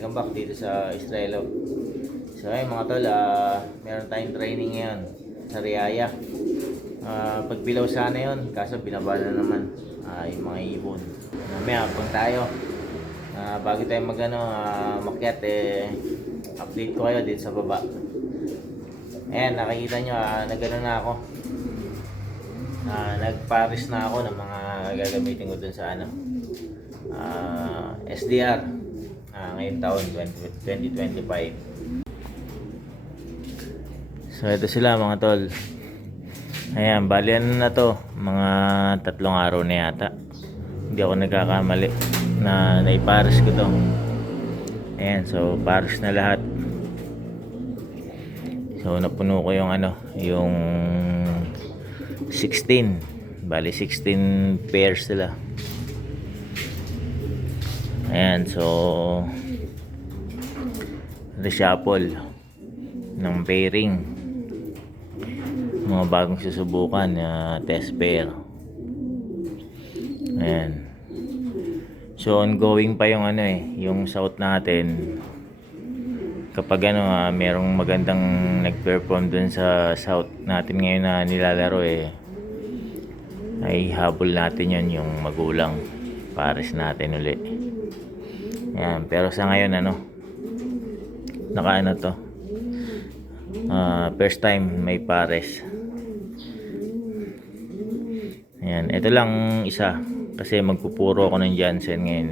welcome back dito sa Israel. So ayun mga tol, meron tayong training ngayon sa Riyaya. Pagbilaw sana yun, kaso binaba na naman yung mga ibon. Mamaya pang tayo, bago tayo makyat, update ko kayo dito sa baba. Ayan, nakikita nyo, nagano na ako. Nagparis na ako ng mga gagamitin ko dun sa SDR ngayong taon 2025. So ito sila mga tol. Ayan, bali na to, mga 3 araw na yata, hindi ako nagkakamali na naiparis ko to. Ayan, so paris na lahat. So napuno ko yung yung 16, bali 16 pairs sila. Ayan, so reshuffle ng pairing, mga bagong susubukan test pair. Ayan, so ongoing pa yung yung south natin. Kapag merong magandang nag-perform dun sa south natin ngayon na nilalaro, ay habol natin yon, yung magulang pares natin uli. Ayan, pero sa ngayon to, first time may pares. Ayan, ito lang isa kasi magpupuro ako ng Jansen ngayon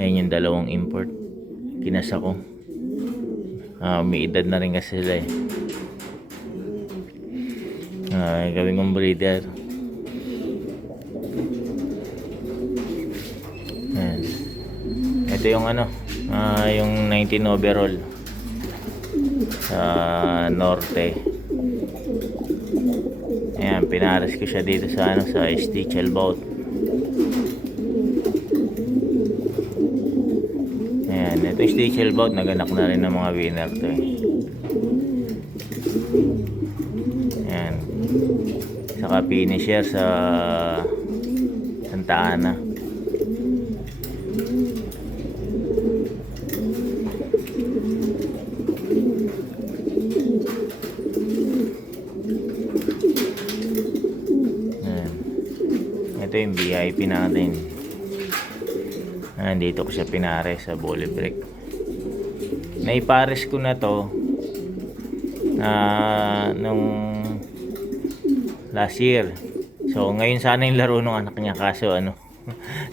Ayan yung dalawang import, kinasa ko. May edad na rin kasi sila gawin kong breeder. Ayan. Ito yung yung 19 overall sa norte. Ayan, pinares ko siya dito sa sa Stichel Boat. Ayan, ito yung Stichel Boat, naganak na rin ng mga winner to Ayan, saka finisher sa Santa Ana. Ito yung VIP natin. Dito ko siya pinare sa Bolebrek. Naipares ko na to nung last year. So ngayon sana yung laro ng anak niya, kaso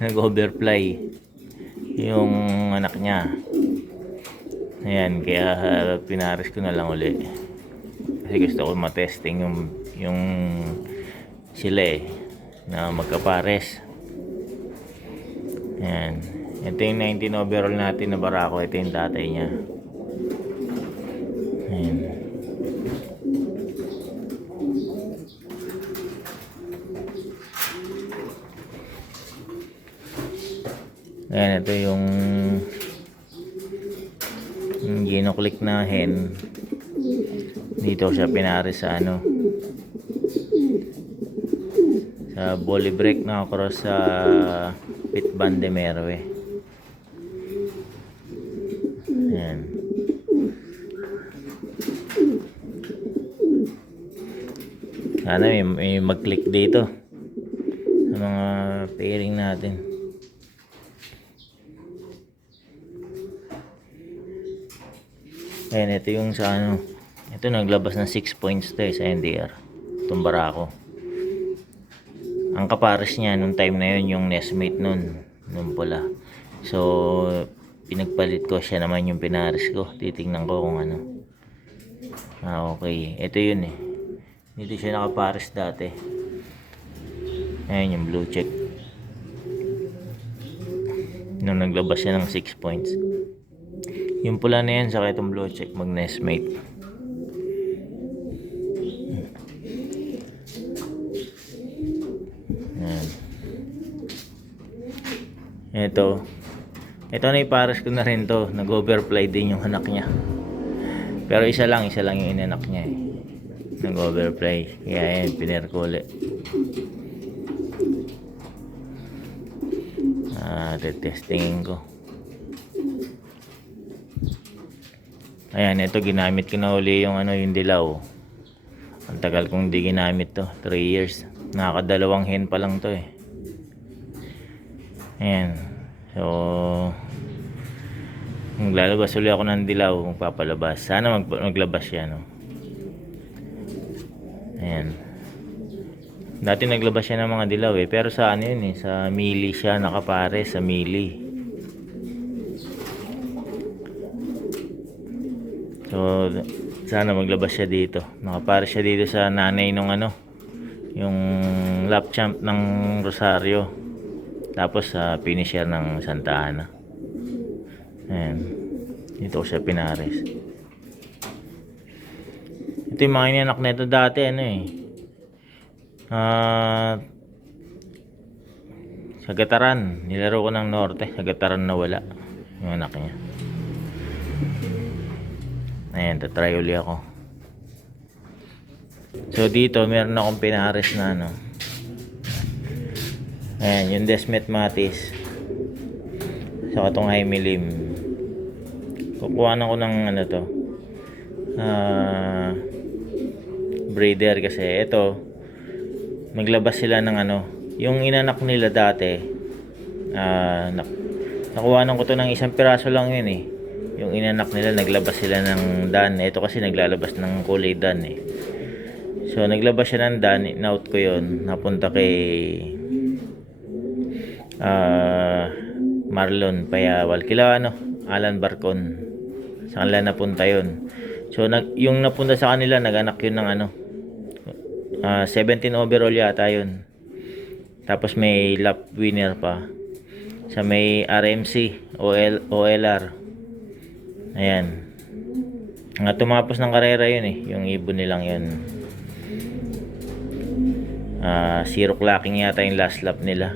nag-overfly yung anak niya. Ayan, kaya pinares ko na lang uli. Kasi gusto ko matesting yung sila na magkapares. Ayan, ito yung 19 overall natin na barako. Ito yung tatay niya. Ayan. Ayan, ito yung ginoclick na hen. Dito siya pinares sa sa Bolebrek na cross sa Pitban de Merwe. Ayan. Sana may mag-click dito sa mga pairing natin. Ayan, ito yung sa ito naglabas ng 6 points to sa NDR. Itong barako. Ang kapares niya nung time na yun yung nestmate nung pula. So pinagpalit ko, siya naman yung pinares ko. Titingnan ko kung okay, ito yun dito siya nakapares dati. Ayan yung blue check nung naglabas siya ng 6 points. Yung pula na yan saka itong blue check mag nestmate. Ito na ipares ko na rin to. Nag-overfly din yung anak niya. Pero isa lang yung inanak niya Nag-overfly. Kaya yan, piner ko ulit. Testingin ko. Ayan, ito ginamit ko na uli yung ano, yung dilaw. Ang tagal kong di ginamit to, 3 years. Nakakadalawang hen pa lang to eh. Ayan. So, maglalabas uli ako ng dilaw kung papalabas. Sana maglabas siya, no? Ayan. Dati naglabas siya ng mga dilaw eh. Pero sa ano yun eh, sa mili siya nakapare, sa mili. So, sana maglabas siya dito. Nakapare siya dito sa nanay nung ano, yung lap champ ng Rosario. Tapos sa finisher ng Santa Ana. Ayan. Dito ko siya pinares. Ito yung mga inanak na ito dati ano eh. Sa Gataran. Nilaro ko ng Norte. Sa Gataran nawala yung anak niya. Ayan, tatry uli ako. So dito meron akong pinares na ano. Ayan, yung Desmet Matis. So itong High Milim. Kukuha na ko ng ano to. Breeder kasi ito maglabas sila ng ano. Yung inanak nila dati. Nakuha na ko to ng isang piraso lang yun eh. Yung inanak nila naglabas sila ng dan. Ito kasi naglalabas ng kulay dan eh. So naglabas siya ng dan, in-out ko yun. Napunta kay Marlon Payawal. Kila ano, Alan Barcon. Sa kanila napunta yun. So yung napunta sa kanila naganak yun ng ano 17 overall yata yun. Tapos may lap winner pa. Sa may RMC OLR. Ayan. Tumapos ng karera yun eh. Yung ibon nilang yun. Zero clocking yata yung last lap nila.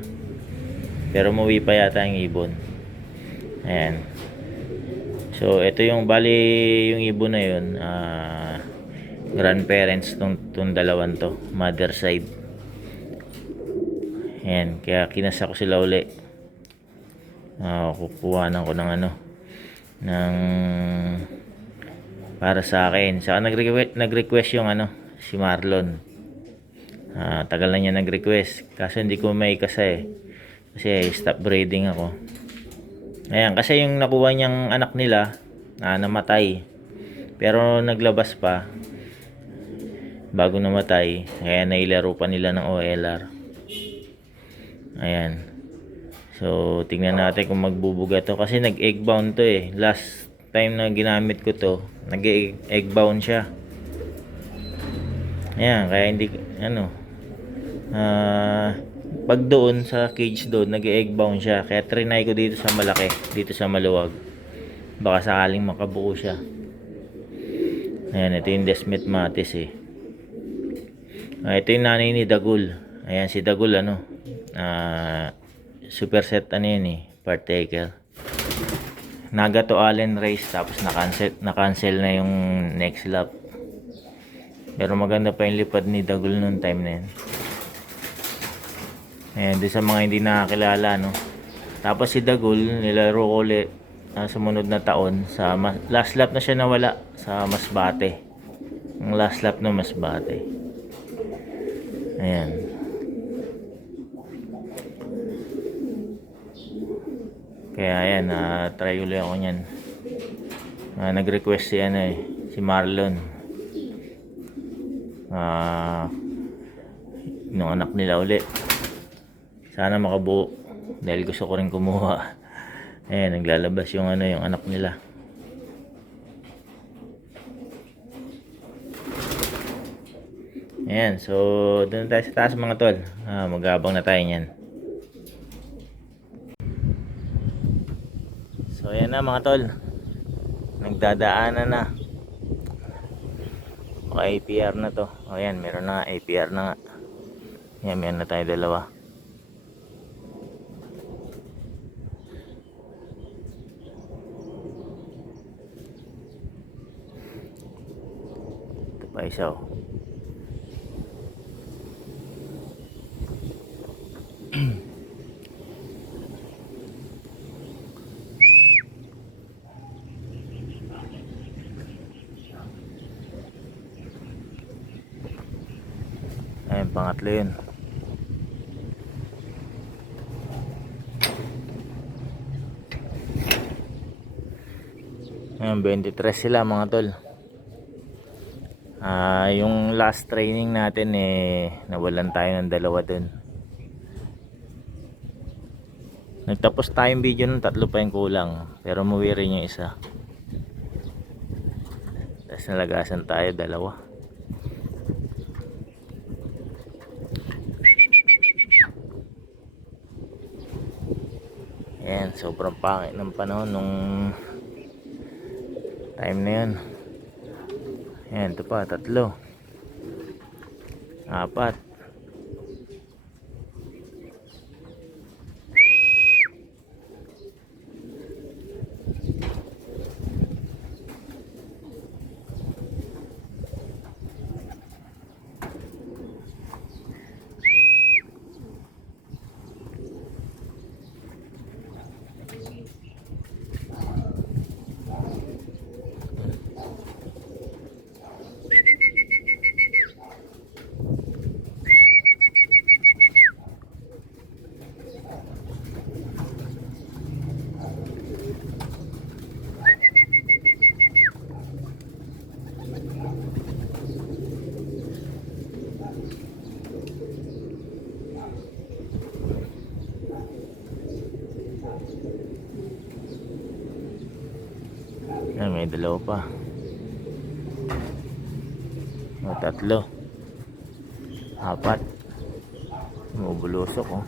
Pero umuwi pa yata yung ibon. Ayan. So ito yung bali yung ibon na yun. Grandparents tong dalawan to. Mother side. Ayan. Kaya kinasa ko sila uli. Kukuhanan ko ng ano. Ng para sa akin. Saka nag-request yung ano. Si Marlon. Tagal na niya nag-request. Kaso hindi ko may kasi eh. Kasi stop breeding ako. Ayan, kasi yung nakuha niyang anak nila namatay. Pero naglabas pa bago namatay. Kaya nailaro pa nila ng OLR. Ayan. So, tingnan natin kung magbubuga to. Kasi nag-egg bound to eh. Last time na ginamit ko to, nag-egg bound siya. Ayan, kaya hindi, ano, pag doon sa cage doon, nag-egg bound siya. Kaya trinay ko dito sa malaki, dito sa maluwag. Baka sakaling makabuo siya. Ayan, ito yung Desmet Matis eh. Ito yung nanay ni Dagul. Ayan, si Dagul, ano, super set ano yun eh, partaker. Naga to Allen race, tapos na-cancel na yung next lap. Pero maganda pa yung lipad ni Dagul noong time na yun. Ayan, doon sa mga hindi nakakilala, no. Tapos si Dagul, nilaro ko ulit sumunod na taon. Sa last lap na siya nawala sa Masbate. Ang last lap na Masbate. Ayan. Kaya ayan, try ulit ako nyan. Nag-request si ano eh, si Marlon. Nung anak nila ulit. Sana makabuo dahil gusto ko rin kumuha. Ayan, naglalabas yung ano, yung anak nila. Ayan, so doon tayo sa taas mga tol. Magabang na tayo niyan. So ayan na mga tol. Nagdadaanan na. Baka APR na to. O ayan, meron na APR na nga. Ayan, meron na tayo dalawa. Ito pa isa oh. pangatlo yun. Ayan, 23 sila mga tol. Yung last training natin nawalan tayo ng dalawa dun. Nagtapos tayong video nun, 3 pa yung kulang, pero umuwi rin yung isa. Tapos nalagasan tayo 2. Ayan, sobrang pangit ng panahon nung time na yun. Ayan, ito pa, 3, 4. Ayan, may 2 pa. O, 3, 4. Bubulusok oh.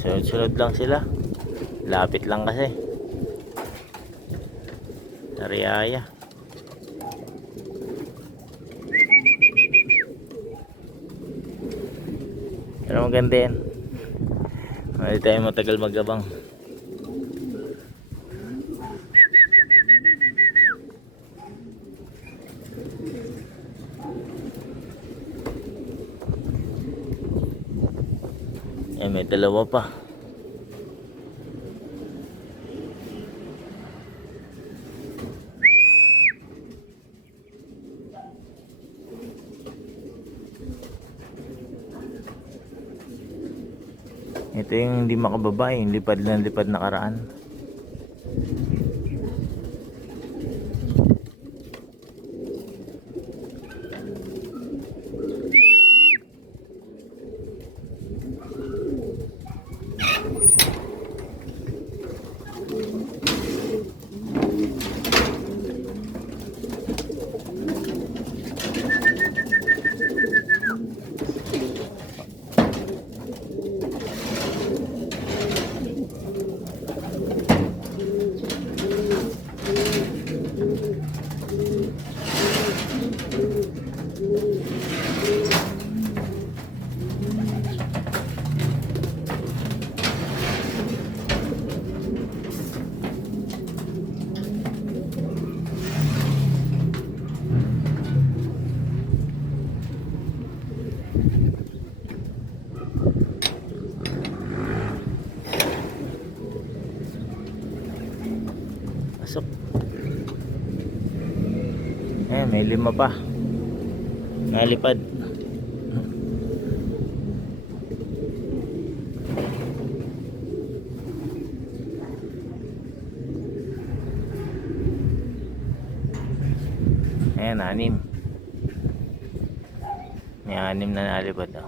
Sunod-sunod lang sila. Lapit lang kasi. Sariaya. Pero maganda yan. Hindi tayo matagal magabang. May 2 pa. Ito yung hindi makababa, yung lipad na lipad nakaraan. Ayan, may 5 pa. Nalipad. Ayan, 6. May 6 na nalipad daw.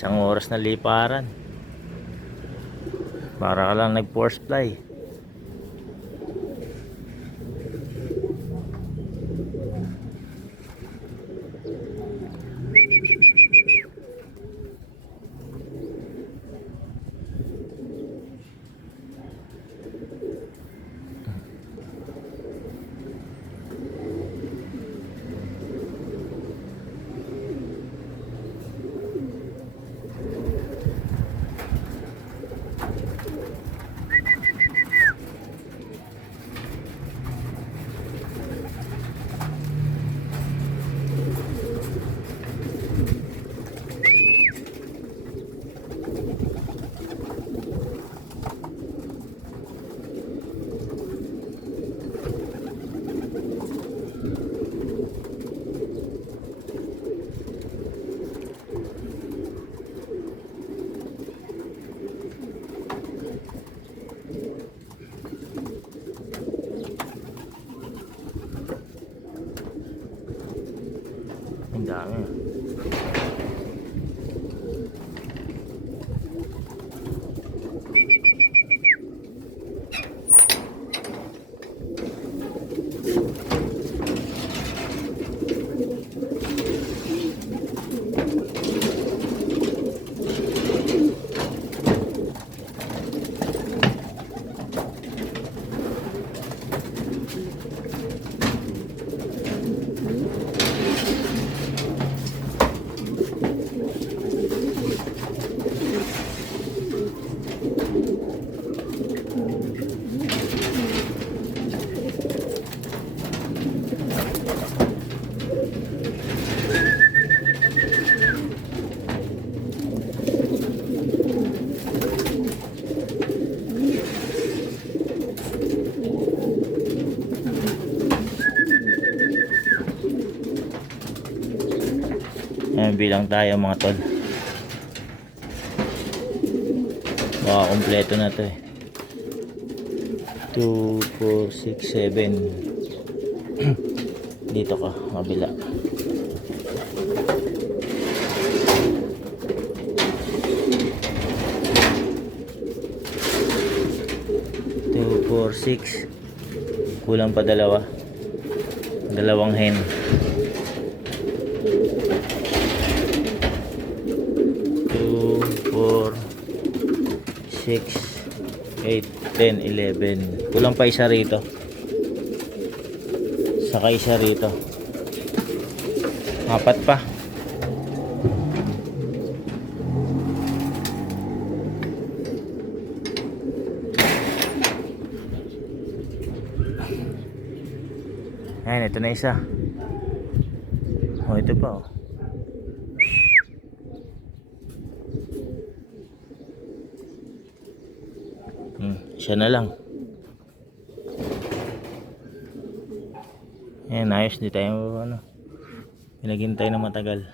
Isang oras na liparan. Para ka lang nag-force fly. Ang dami. Ayan, bilang tayo mga tol. Baka kompleto na to eh. 2, 4, 6, 7. Dito ka, kabila. 2, 4, 6. Kulang pa 2. 2 hen. 4, 6, 8, 10, 11. Kulang pa isa rito. Saka isa rito. 4 pa. Ayan, ito na isa. Oh, ito pa oh. Siya na lang. Ayan, ayos. Di tayo ano, pinaghintay na matagal.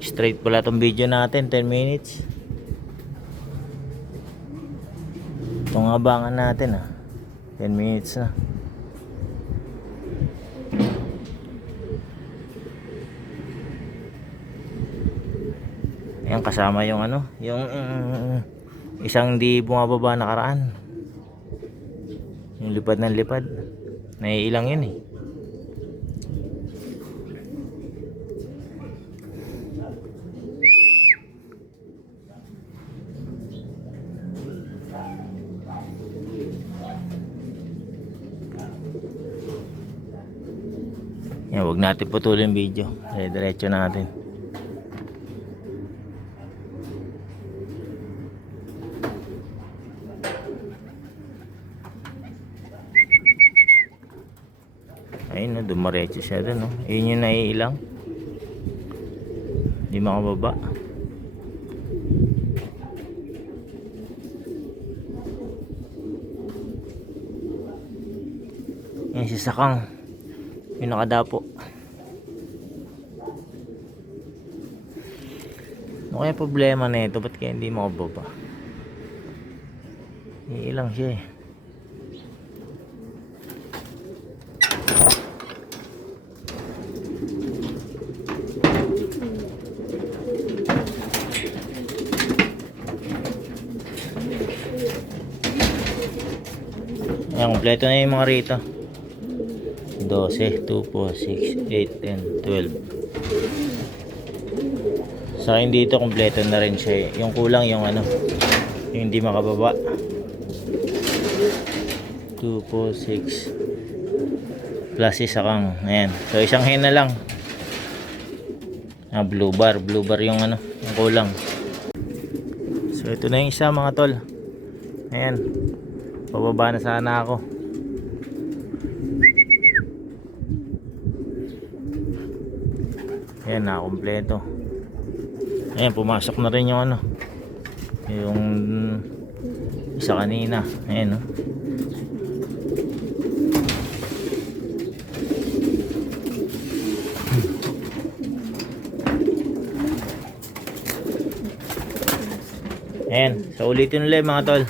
Straight pala tong video natin, 10 minutes. Itong abangan natin 10 minutes na. Ayan, kasama yung ano, yung isang di bumababa nakaraan. Yung lipad ng lipad. Naiilang yun eh. Ayan, huwag natin putulin yung video. Diretso natin. Ayun, no, dumaretso siya dun, no. Ayun yung naiilang. Hindi makababa. Yan si Sakang. Yung nakadapo. Ano kaya problema na ito? Ba't kaya hindi makababa? Iilang siya eh. Ayan, kompleto na yung mga rito. 12, 2, 4, 6, 8, 10, 12. Sa akin dito kompleto na rin siya. Yung kulang yung ano, yung hindi makababa. 2, 4, 6 plus isa kang, ayan. So isang hen na lang. Blue bar yung ano, yung kulang. So ito na yung isa mga tol. Ayan, pababa na sana ako. Ayan, nakakompleto. Ayan, pumasok na rin yung ano, yung isa kanina. Ayan, no? Ayan, so ulitin ulit mga tol.